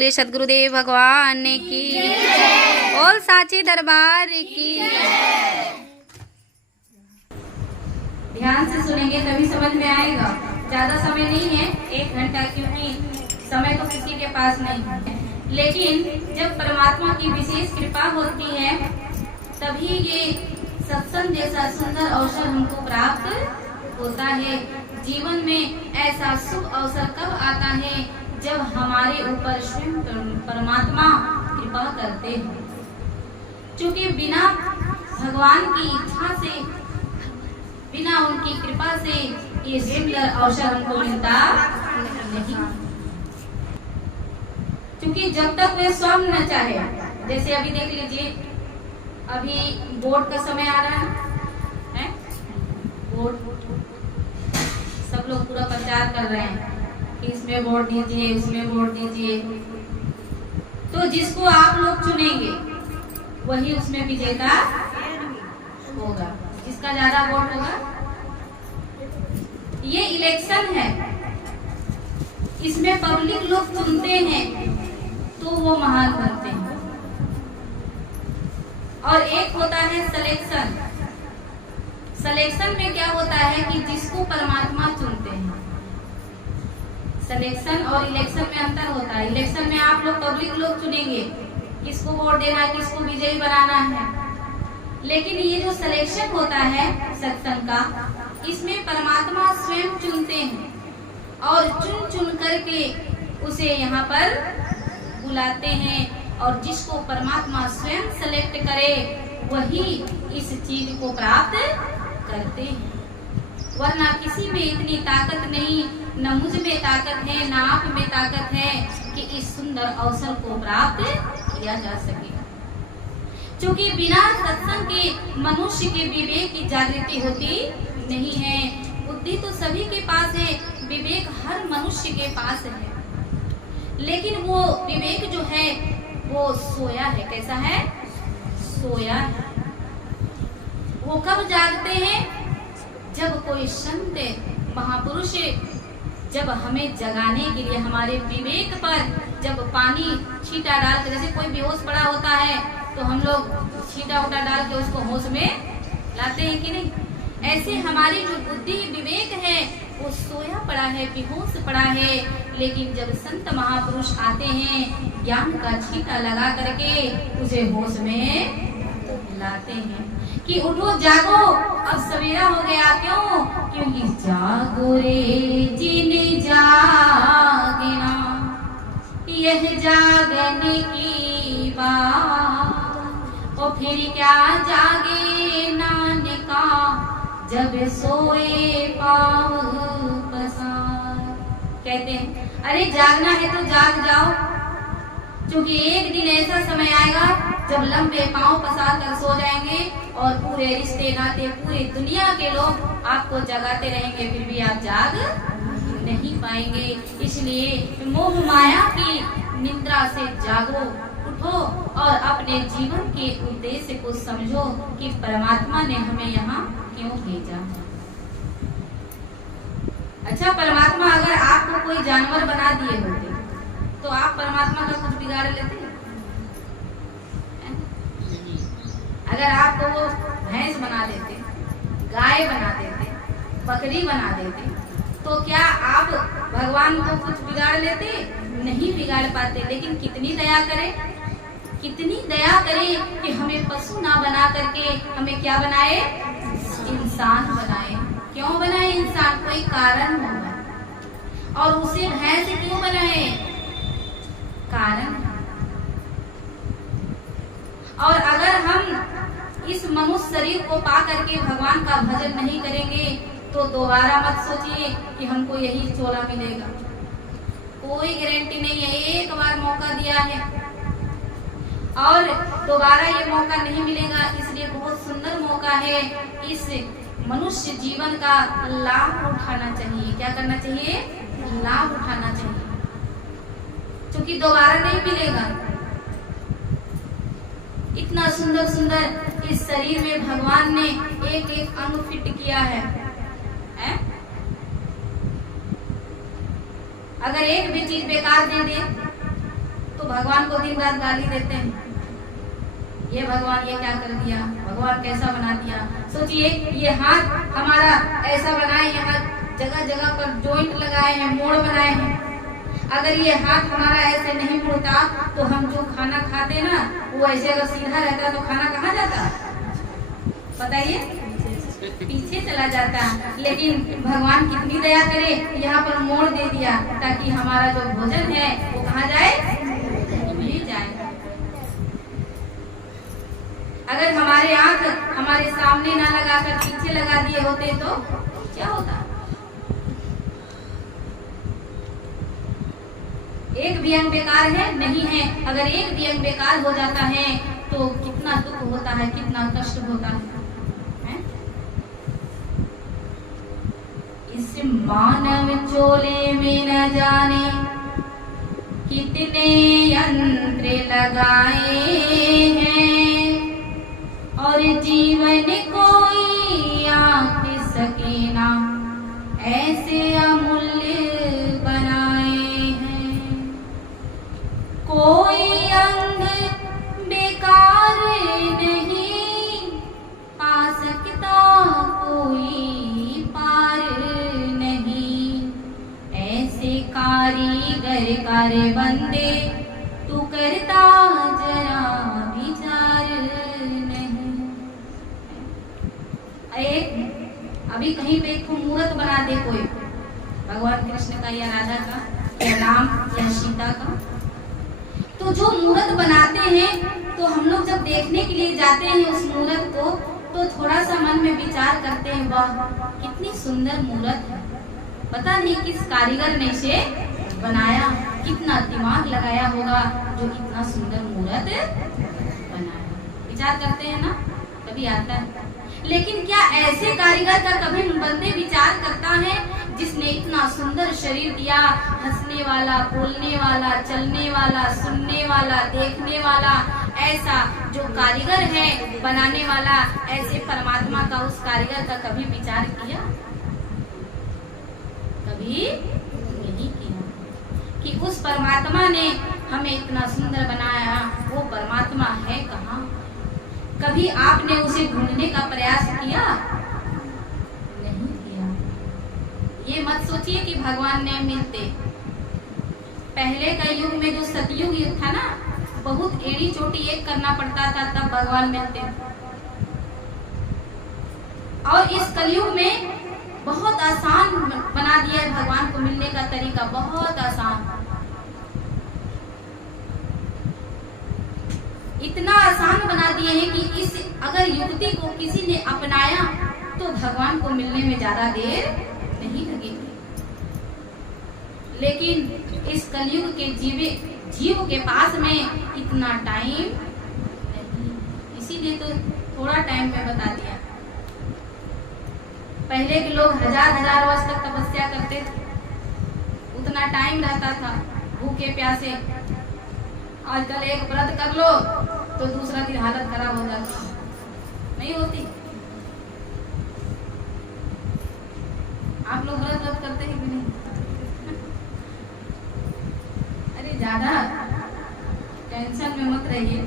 बोले सदगुरुदेव भगवान की, बोल साचे दरबार की। ध्यान से सुनेंगे तभी समझ में आएगा। ज्यादा समय नहीं है, 1 घंटा, क्योंकि समय तो किसी के पास नहीं है। लेकिन जब परमात्मा की विशेष कृपा होती है तभी ये सत्संग जैसा सुंदर अवसर हमको प्राप्त होता है। जीवन में ऐसा शुभ अवसर कब आता है जब हमारे ऊपर स्वयं परमात्मा कृपा करते हैं। क्योंकि बिना भगवान की इच्छा से, बिना उनकी कृपा से ये सुंदर अवसर हमको मिलता नहीं। क्योंकि जब तक वे स्वयं न चाहे, जैसे अभी देख लीजिए, अभी वोट का समय आ रहा है, वोट सब लोग पूरा प्रचार कर रहे हैं कि इसमें वोट दीजिए, उसमें वोट दीजिए। तो जिसको आप लोग चुनेंगे वही उसमें विजेता होगा, जिसका ज्यादा वोट होगा। ये इलेक्शन है, इसमें पब्लिक लोग चुनते हैं तो वो महान बनते हैं। और एक होता है सिलेक्शन। सिलेक्शन में क्या होता है कि जिसको परमात्मा चुनते हैं। सिलेक्शन और इलेक्शन में अंतर होता है। इलेक्शन में आप लोग पब्लिक लोग चुनेंगे किसको वोट देना, किसको विजयी बनाना है। लेकिन ये जो सिलेक्शन होता है सत्संग का, इसमें परमात्मा स्वयं चुनते हैं और चुन चुन करके उसे यहाँ पर बुलाते हैं। और जिसको परमात्मा स्वयं सेलेक्ट करे वही इस चीज को प्राप्त करते हैं। वरना किसी में इतनी ताकत नहीं, न मुझ में ताकत है, न आप में ताकत है कि इस सुंदर अवसर को प्राप्त किया जा सके। क्योंकि बिना सत्संग के मनुष्य के विवेक की जागृति होती नहीं है। बुद्धि तो सभी के पास है, विवेक हर मनुष्य के पास है, लेकिन वो विवेक जो है वो सोया है। कैसा है? सोया है। वो कब जागते हैं? जब कोई संत महापुरुष जब हमें जगाने के लिए हमारे विवेक पर जब पानी छींटा डाल के, जैसे कोई बेहोश पड़ा होता है तो हम लोग छींटा उटा डाल के उसको होश में लाते हैं कि नहीं, ऐसे हमारी जो बुद्धि विवेक है वो सोया पड़ा है, बेहोश पड़ा है। लेकिन जब संत महापुरुष आते हैं ज्ञान का छींटा लगा करके उसे होश में लाते हैं कि उठो जागो, अब सवेरा हो गया। क्यों? क्योंकि जागो रे जिन जागना, यह जागने की बात। और फिर क्या जागे नानका, जब सोए पाँव पसार। कहते हैं अरे जागना है तो जाग जाओ, क्योंकि एक दिन ऐसा समय आएगा जब लंबे पाँव पसार कर सो जाएंगे और पूरे रिश्ते नाते, पूरी दुनिया के लोग आपको जगाते रहेंगे, फिर भी आप जाग नहीं पाएंगे। इसलिए मोह माया की निद्रा से जागो, उठो और अपने जीवन के उद्देश्य को समझो कि परमात्मा ने हमें यहाँ क्यों भेजा। अच्छा, परमात्मा अगर आपको कोई जानवर बना दिए होते तो आप परमात्मा का कुछ बिगाड़ लेते? अगर आपको वो भैंस बना देते, गाय बना देते, बकरी बना देते, तो क्या आप भगवान को कुछ बिगाड़ लेते? नहीं बिगाड़ पाते। लेकिन कितनी दया करे, कितनी दया करे कि हमें पशु ना बना करके हमें क्या बनाए? इंसान बनाए। क्यों बनाए इंसान? कोई कारण होगा। और उसे भैंस क्यों बनाए? कारण। और अगर हम इस मनुष्य शरीर को पा करके भगवान का भजन नहीं करेंगे तो दोबारा मत सोचिए कि हमको यही चोला मिलेगा। कोई गारंटी नहीं है। एक बार मौका दिया है और दोबारा ये मौका नहीं मिलेगा। इसलिए बहुत सुंदर मौका है, इस मनुष्य जीवन का लाभ उठाना चाहिए। क्या करना चाहिए? लाभ उठाना चाहिए, क्योंकि दोबारा नहीं मिलेगा। इतना सुंदर सुंदर इस शरीर में भगवान ने एक एक अंग फिट किया है? अगर एक भी चीज बेकार दे दे भगवान को दिन रात गाली देते हैं, ये भगवान ये क्या कर दिया, भगवान कैसा बना दिया। सोचिए ये हाथ हमारा ऐसा बनाए, यहाँ जगह जगह पर जॉइंट लगाए हैं, मोड़ बनाए हैं। अगर ये हाथ हमारा ऐसे नहीं मुड़ता तो हम जो खाना खाते ना वो ऐसे अगर सीधा रहता तो खाना कहाँ जाता बताइए, पीछे चला जाता। लेकिन भगवान कितनी दया करे, यहाँ पर मोड़ दे दिया ताकि हमारा जो भोजन है वो कहाँ जाए, नहीं जाए। अगर हमारे आंख हमारे सामने ना लगाकर पीछे लगा दिए होते तो क्या होता। एक भी अंग बेकार है नहीं है, अगर एक भी अंग बेकार हो जाता है तो कितना दुख होता है, कितना कष्ट होता है। इस मानव चोले में न जाने कितने यंत्र लगाए हैं, और जीवन कोई आंक सके ना ऐसे अमूल्य बनाए हैं। कोई अंग बेकार नहीं आ सकता, कोई पार नहीं, ऐसे कारीगर कर बंदे तू करता जरा विचार नहीं। अभी कहीं पे एक मूर्त बना दे कोई, भगवान कृष्ण का या राधा का या राम या सीता का, तो जो मूर्त बनाते हैं तो हम लोग जब देखने के लिए जाते हैं उस मूर्त को तो थोड़ा सा मन में विचार करते हैं, वाह कितनी सुंदर मूर्त है, पता नहीं किस कारीगर ने इसे बनाया, कितना दिमाग लगाया होगा जो इतना सुंदर मूर्त बनाया। विचार करते हैं ना, कभी आता है। लेकिन क्या ऐसे कारीगर का कभी बंदे विचार करता है जिसने इतना सुंदर शरीर दिया, हंसने वाला, बोलने वाला, चलने वाला, सुनने वाला, देखने वाला, ऐसा जो कारीगर है बनाने वाला, ऐसे परमात्मा का उस कारीगर का कभी विचार किया? कभी नहीं किया कि उस परमात्मा ने हमें इतना सुंदर बनाया, वो परमात्मा है कहाँ? कभी आपने उसे ढूंढने का प्रयास किया? नहीं किया। ये मत सोचिए कि भगवान नहीं मिलते। पहले का युग में जो सतयुग युग था ना, बहुत एड़ी चोटी एक करना पड़ता था तब भगवान मिलते। और इस कलयुग में बहुत आसान बना दिया है भगवान को मिलने का तरीका, बहुत आसान। इतना आसान बना दिए हैं कि इस अगर युक्ति को किसी ने अपनाया तो भगवान को मिलने में ज्यादा देर नहीं लगेगी। लेकिन इस कलयुग के जीव के पास में इतना टाइम नहीं, इसीलिए तो थोड़ा टाइम में बता दिया। पहले के लोग हजार वर्ष तक तपस्या करते थे, उतना टाइम रहता था भूखे प्यासे। आजकल एक व्रत कर लो तो दूसरा दिन हालत खराब हो जाती, नहीं होती? आप लोग व्रत करते हैं कि नहीं? अरे ज्यादा टेंशन में मत रहिए।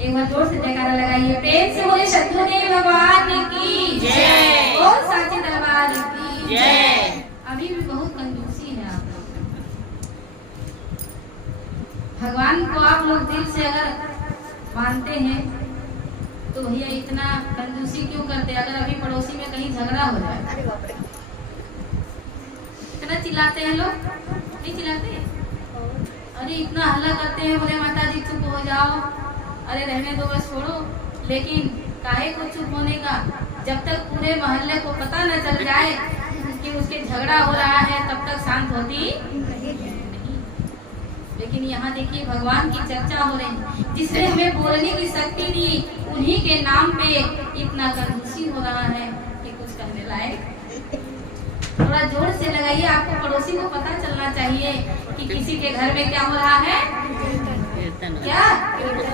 एक बार जोर से जयकारा लगाइए, प्रेम से बोले शत्रुदेव भगवान की जय, और साची दरबार की जय। अभी भी बहुत कंजूसी है आप लोग। भगवान को आप लोग दिल से अगर मानते हैं तो भैया इतना कंजूसी क्यों करते? अगर अभी पड़ोसी में कहीं झगड़ा हो जाए, इतना चिल्लाते हैं लोग, नहीं चिल्लाते? अरे इतना हल्ला करते हैं, बोले माता जी चुप हो जाओ, अरे रहने दो बस छोड़ो। लेकिन काहे को चुप होने का? जब तक पूरे मोहल्ले को पता न चल जाए कि उसके झगड़ा हो रहा है तब तक शांत होती नहीं। लेकिन यहाँ देखिए भगवान की चर्चा हो रही है, जिसने हमें बोलने की शक्ति दी, उन्हीं के नाम पे इतना कंजूसी हो रहा है कि कुछ कहने लायक। थोड़ा जोर से लगाइए, आपको पड़ोसी को पता चलना चाहिए कि किसी के घर में क्या हो रहा है, क्या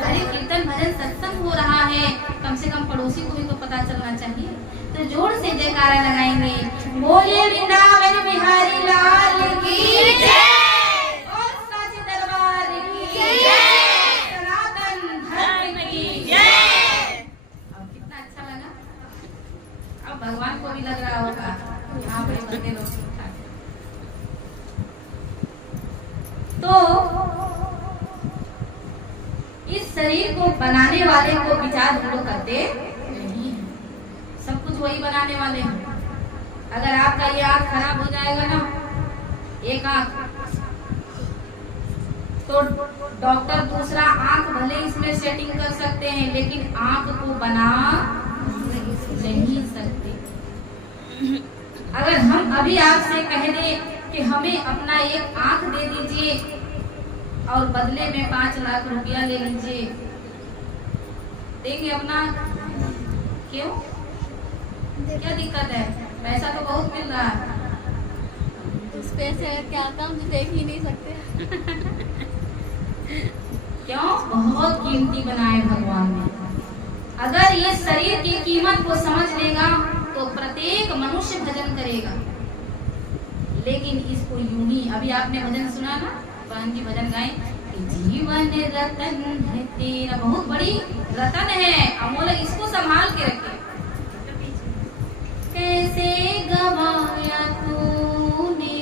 अरे कीर्तन भजन सत्संग हो रहा है, कम से कम पड़ोसी को भी तो पता चलना चाहिए। तो जोर से जयकारा लगाएंगे, बोलिए वृंदावन बिहारी लाल की जय। अब भगवान को भी लग रहा होगा यहाँ पे बंदे लोग ठीक ठाक। तो इस शरीर को बनाने वाले को विचार हम लोग करते नहीं है। सब कुछ वही बनाने वाले हैं। अगर आपका ये आँख खराब हो जाएगा ना, एक आँख, तो डॉक्टर दूसरा आँख भले इसमें सेटिंग कर सकते हैं, लेकिन आँख को बना नहीं सकते। अगर हम अभी आपसे कह दें कि हमें अपना एक आँख दे दीजिए और बदले में 5 लाख रुपया ले लीजिए, देंगे अपना? क्यों? क्या दिक्कत है? पैसा तो बहुत मिल रहा है। उस पैसे अगर क्या आता हम देख ही नहीं सकते। क्यों? बहुत कीमती बनाए भगवान ने। अगर ये शरीर की कीमत को समझ लेगा तो प्रत्येक मनुष्य भजन करेगा। लेकिन इसको यूं ही, अभी आपने भजन सुना ना, बहन जी भजन गाए, जीवन रतन है तेरा, बहुत बड़ी रतन है अमोल, इसको संभाल के रखे। कैसे गवाया तूने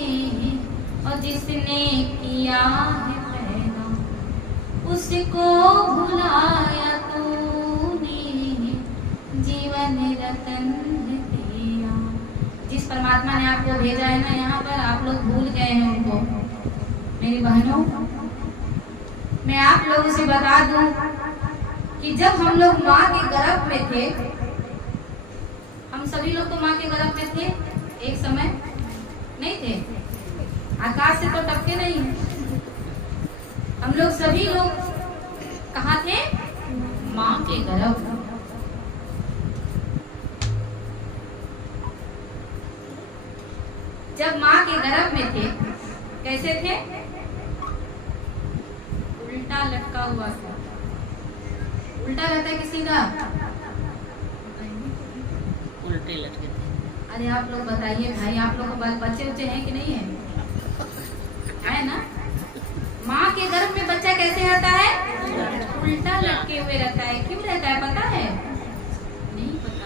और जिसने किया है पैदा, उसको भुलाया तूने, जीवन रतन है तेरा। जिस परमात्मा ने आपको भेजा है ना यहाँ पर, आप लोग भूल गए हैं उनको। मेरी बहनों, मैं आप लोगों से बता दूं कि जब हम लोग माँ के गर्भ में थे, हम सभी लोग तो माँ के गर्भ में थे एक समय, नहीं थे? आकाश से तो टपके नहीं। हम लोग सभी लोग कहाँ थे? माँ के गर्भ। जब माँ के गर्भ में थे, कैसे थे? उल्टा लटका हुआ था। उल्टा रहता है कि सीधा? उल्टे लटके थे। अरे आप लोग बताइए भाई, आप लोग को बच्चे उच्चे हैं कि नहीं है? है ना? माँ के गर्भ में बच्चा कैसे रहता है? उल्टा लटके हुए रहता है। क्यों रहता है पता है? नहीं पता।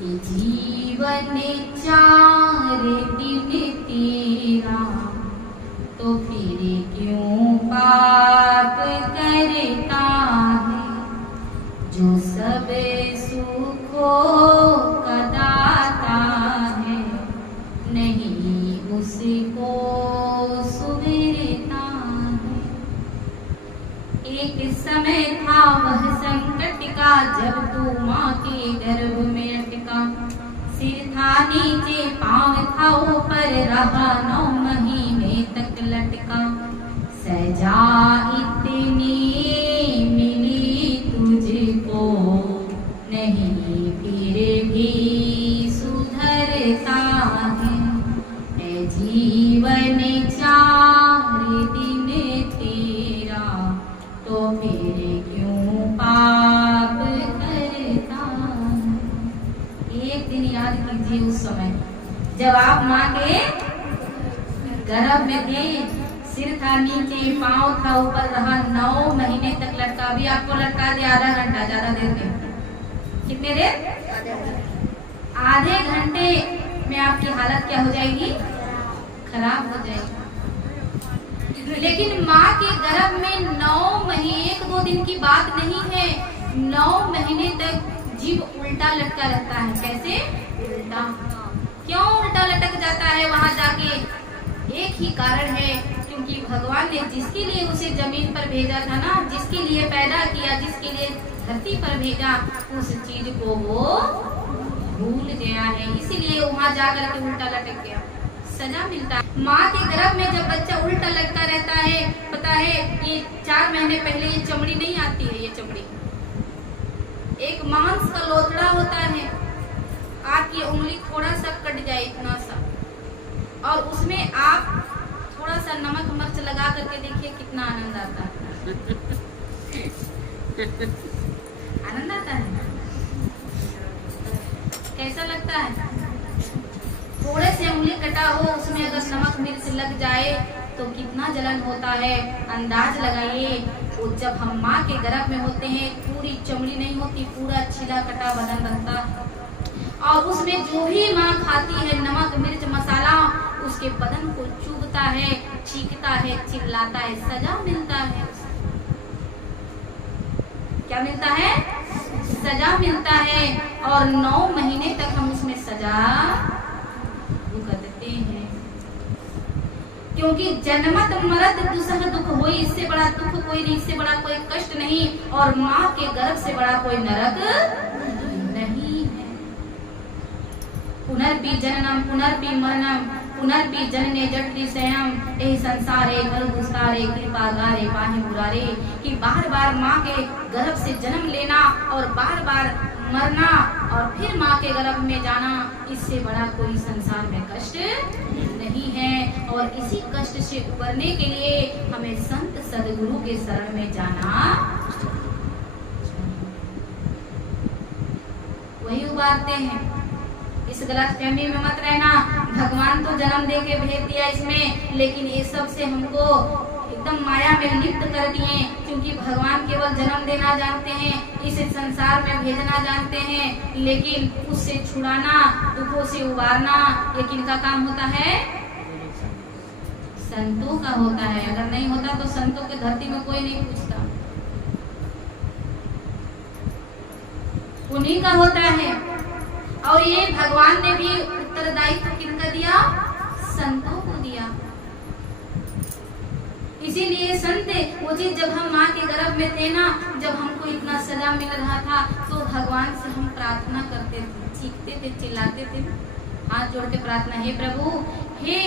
ये जीवन 4 दिन तेरा, तो फिर क्यों पाप करता है? जो सब सुखों का दाता है, नहीं उसको सुमिरता है। एक समय था वह संकट का, जब तू माँ के गर्भ में अटका। सिर था नीचे, पाँव था ऊपर, रहा 9 महीने तक लटका। सजा इतनी मिली तुझको, नहीं फिर भी सुधरता है। ए जीवन 4 दिन तेरा, तो फिर क्यों पाप करता है? एक दिन याद कीजिए उस समय जब आप माँ के गर्भ में थे, सिर था नीचे, पाँव था ऊपर, रहा 9 महीने तक लटका। अभी आपको लटका दे आधा घंटा, ज्यादा देर में। कितने देर? आधे घंटे में आपकी हालत क्या हो जाएगी? खराब हो जाएगी। लेकिन माँ के गर्भ में 9 महीने, 1-2 दिन की बात नहीं है, 9 महीने तक जीव उल्टा लटका रहता है। कैसे उल्टा? क्यों उल्टा लटक जाता है वहां जाके? एक ही कारण है, क्योंकि भगवान ने जिसके लिए उसे जमीन पर भेजा था ना, जिसके लिए पैदा किया, जिसके लिए धरती पर भेजा, उस चीज को वो भूल गया है, इसीलिए वहां जाकर के उल्टा लटक गया। सजा मिलता है। माँ के गर्भ में जब बच्चा उल्टा लटका रहता है, पता है ये 4 महीने पहले ये चमड़ी नहीं आती है, ये चमड़ी एक मांस का लोथड़ा होता है। आपकी उंगली थोड़ा सा कट जाए, इतना सा, और उसमें आप थोड़ा सा नमक मिर्च लगा करके देखिए कितना आनंद आता है। आनंद आता है? कैसा लगता है? थोड़े से उंगली कटा हो, उसमें अगर नमक मिर्च लग जाए तो कितना जलन होता है। अंदाज लगाइए, वो जब हम माँ के गर्भ में होते हैं पूरी चमड़ी नहीं होती, पूरा छिला कटा बदन रहता है और उसमें जो भी माँ खाती है नमक मिर्च मसाला उसके बदन को चुभता है, चीखता है, चिल्लाता है, सजा मिलता है। क्या मिलता है? सजा मिलता है और 9 महीने तक हम उसमें सजा भुगतते हैं, क्योंकि जन्मत मरत दुसह दुख होई, इससे बड़ा दुख कोई नहीं, इससे बड़ा कोई कष्ट नहीं और माँ के गर्भ से बड़ा कोई नरक नहीं है। पुनर्पि जननम पुनर्पि मरणम पुनर्पि जनने जठरी स्वयं, यही संसारे घर गुस्तारे कृपा गारे पाहे बुरारे, कि बार बार माँ के गर्भ से जन्म लेना और बार बार मरना और फिर माँ के गर्भ में जाना, इससे बड़ा कोई संसार में कष्ट नहीं है। और इसी कष्ट से उबरने के लिए हमें संत सदगुरु के शरण में जाना, वही उबारते हैं। इस गलतफहमी में मत रहना, भगवान तो जन्म दे के भेज दिया इसमें, लेकिन ये सब से हमको एकदम माया में लिप्त कर दिए, क्योंकि भगवान केवल जन्म देना जानते हैं, इस संसार में भेजना जानते हैं, लेकिन उससे छुड़ाना, दुखों से उबारना ये किनका काम होता है? संतों का होता है। अगर नहीं होता तो संतों के धरती में कोई नहीं पूछता, उन्हीं का होता है। और ये भगवान ने भी उत्तरदायित्व किनका दिया? संतों को दिया। इसीलिए संत वो चीज जब हम माँ के गर्भ में थे ना, जब हमको इतना सजा मिल रहा था तो भगवान से हम प्रार्थना करते थे, चीखते थे, चिल्लाते थे, हाथ जोड़ के प्रार्थना, हे प्रभु, हे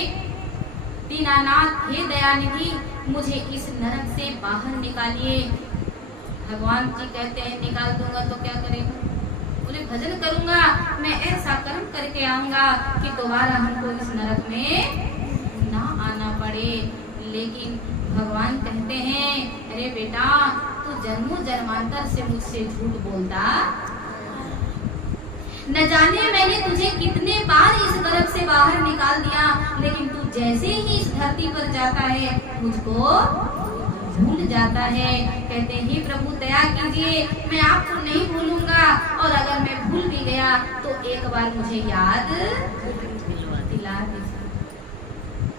दीनानाथ, हे दयानिधि, मुझे इस नरक से बाहर निकालिए। भगवान जी कहते हैं निकाल दूंगा तो क्या करेगा? बोले भजन करूंगा, मैं ऐसा कर्म करके आऊंगा कि दोबारा हमको इस नरक में ना आना पड़े। लेकिन भगवान कहते हैं, अरे बेटा, तू जन्मों जन्मांतर से मुझसे झूठ बोलता, न जाने मैंने तुझे कितने बार इस गर्भ से बाहर निकाल दिया, लेकिन तू जैसे ही इस धरती पर जाता है मुझको भूल जाता है। कहते हैं, हे प्रभु दया कीजिए, मैं आपको नहीं भूलूंगा, और अगर मैं भूल भी गया तो एक बार मुझे याद दिला दीजिए।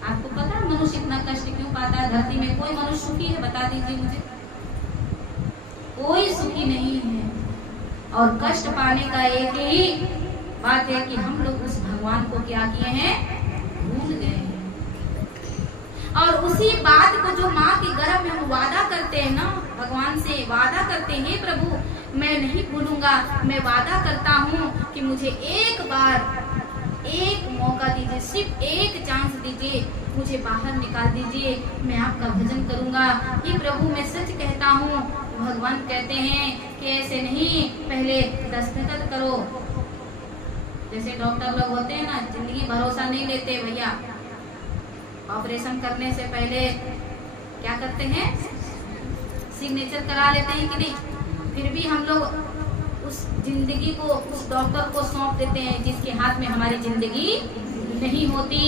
आपको पता है मनुष्य इतना कष्ट क्यों पाता है? धरती में कोई मनुष्य सुखी है? बता दीजिए मुझे। कोई सुखी नहीं है। और कष्ट पाने का एक ही बात है कि हम लोग उस भगवान को क्या किए हैं? भूल गए हैं। और उसी बात को जो माँ के गर्भ में हम वादा करते हैं ना, भगवान से वादा करते हैं, प्रभु मैं नहीं भूलूंगा, मैं वादा करता हूँ कि मुझे एक बार एक मौका दीजिए, सिर्फ एक चांस दीजिए, मुझे बाहर निकाल दीजिए, मैं आपका भजन करूंगा। ये प्रभु मैं सच कहता हूँ। भगवान कहते हैं कि ऐसे नहीं, पहले दस्तखत करो। जैसे डॉक्टर लोग होते हैं ना, जिंदगी भरोसा नहीं लेते भैया, ऑपरेशन करने से पहले क्या करते हैं? सिग्नेचर करा लेते हैं कि नहीं? फिर भी हम लोग उस जिंदगी को उस डॉक्टर को सौंप देते हैं जिसके हाथ में हमारी जिंदगी नहीं होती।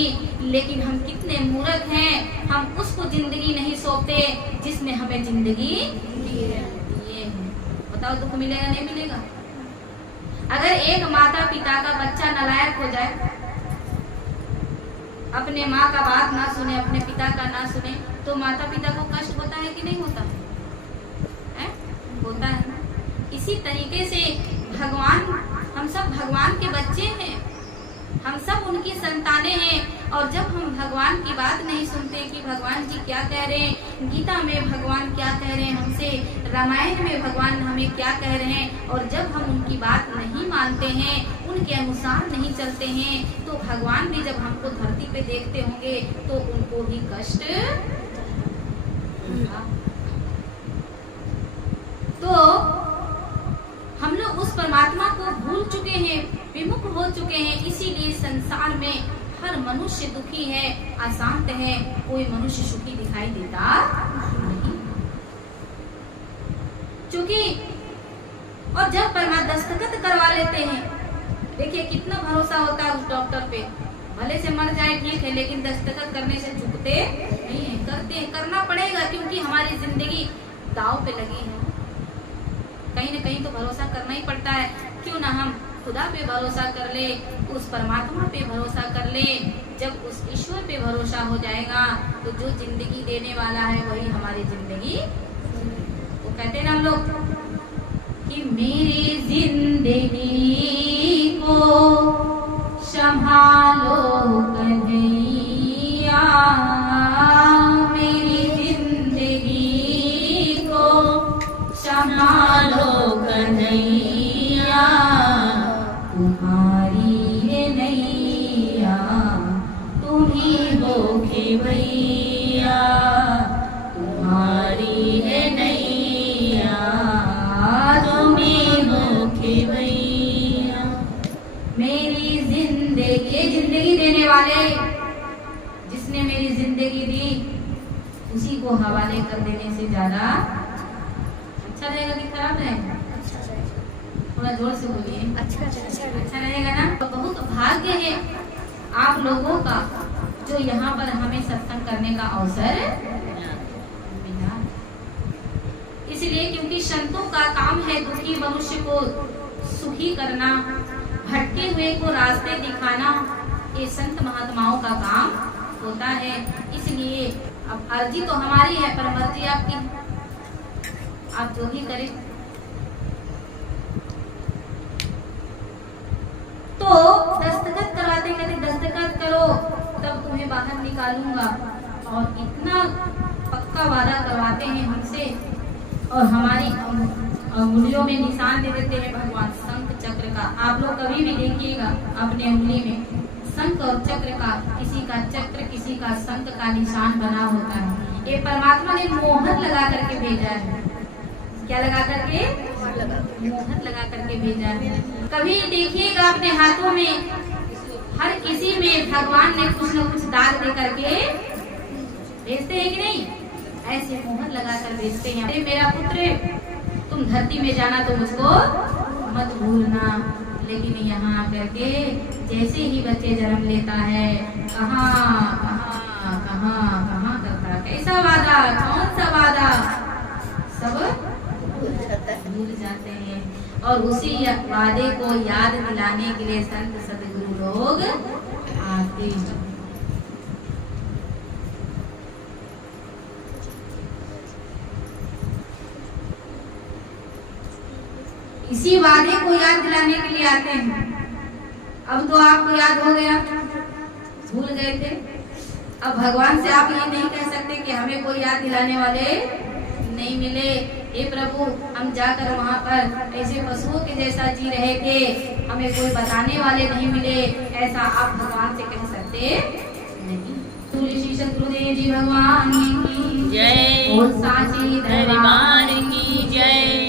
लेकिन हम कितने मूर्ख हैं, हम उसको जिंदगी नहीं सौंपते जिसमें हमें जिंदगी दिए है। बताओ दुख मिलेगा नहीं मिलेगा? अगर एक माता पिता का बच्चा नालायक हो जाए, अपने माँ का बात ना सुने, अपने पिता का ना सुने, तो माता पिता को कष्ट होता है कि नहीं होता है? होता है। इसी तरीके से भगवान, हम सब भगवान के बच्चे हैं, हम सब उनकी संतानें हैं। और जब हम भगवान की बात नहीं सुनते कि भगवान जी क्या कह रहे हैं, गीता में भगवान क्या कह रहे हैं हमसे, रामायण में भगवान हमें क्या कह रहे हैं, और जब हम उनकी बात नहीं मानते हैं, उनके अनुसार नहीं चलते हैं, तो भगवान भी जब हमको धरती पे देखते होंगे तो उनको भी कष्ट होगा। तो हम लोग उस परमात्मा को भूल चुके हैं, विमुख हो चुके हैं। इसीलिए संसार में हर मनुष्य दुखी है, अशांत है, कोई मनुष्य सुखी दिखाई देता नहीं। क्योंकि और जब परमात्मा दस्तखत करवा लेते हैं, देखिए कितना भरोसा होता है उस डॉक्टर पे, भले से मर जाए ठीक है, लेकिन दस्तखत करने से झुकते नहीं है। करना पड़ेगा, क्योंकि हमारी जिंदगी दाव पे लगी है। कहीं न कहीं तो भरोसा करना ही पड़ता है। क्यों ना हम खुदा पे भरोसा कर ले, उस परमात्मा पे भरोसा कर ले। जब उस ईश्वर पे भरोसा हो जाएगा तो जो जिंदगी देने वाला है वही हमारी जिंदगी। वो कहते हैं ना हम लोग कि मेरी जिंदगी को संभालो कन्हैया, मेरी जिंदगी को संभालो कन्हैया, तुम्हारी है नैया तुम ही हो खेवैया, तुम्हारी है नैया तुम ही हो खेवैया। मेरी जिंदगी देने वाले जिसने मेरी जिंदगी दी उसी को हवाले कर देने से ज्यादा अच्छा रहेगा कि खराब रहेगा? थोड़ा जोर से बोलिए। अच्छा रहेगा ना? तो बहुत भाग्य है आप लोगों का जो यहाँ पर हमें सत्संग करने का अवसर मिला। इसलिए क्योंकि संतों का काम है दुखी मनुष्य को सुखी करना, भटके हुए को रास्ते दिखाना। ये संत महात्माओं का काम होता है। इसलिए अब अर्जी तो हमारी है पर मर्जी आपकी है, आप जो भी करें। तो दस्तखत करवाते कहते दस्तखत करो तब तुम्हें बाहर निकालूंगा, और इतना पक्का वादा करवाते हैं हमसे, और हमारी उंगलियों में निशान दे देते हैं भगवान शंख चक्र का। आप लोग कभी भी देखिएगा अपने उंगली में शंख और चक्र का, किसी का चक्र किसी का शंख का निशान बना होता है। ये परमात्मा ने मोहर लगा करके भेजा है। क्या लगा करके? मोहर लगा करके भेजा है। कभी देखिएगा अपने हाथों में, हर किसी में भगवान ने कुछ न कुछ दाग दे करके भेजते हैं कि नहीं? ऐसे मोहर लगा कर भेजते हैं। अरे मेरा पुत्र तुम धरती में जाना तो मुझको मत भूलना। लेकिन यहाँ करके जैसे ही बच्चे जन्म लेता है कहाँ कहाँ कहाँ कहाँ करता है। कैसा वादा, कौन सा वादा, सब भूल जाते हैं। और उसी वादे को याद दिलाने के लिए संत सदगुरु लोग आते हैं। इसी वादे को याद दिलाने के लिए आते हैं। अब तो आपको याद हो गया, भूल गए थे। अब भगवान से आप ये नहीं कह सकते कि हमें कोई याद दिलाने वाले नहीं मिले। हे प्रभु, हम जाकर वहाँ पर ऐसे पशुओं के जैसा जी रहे थे, हमें कोई बताने वाले नहीं मिले, ऐसा आप भगवान से कह सकते नहीं। तुलसी सतगुरुदेव जी भगवान की जय। और साची दरबार की जय।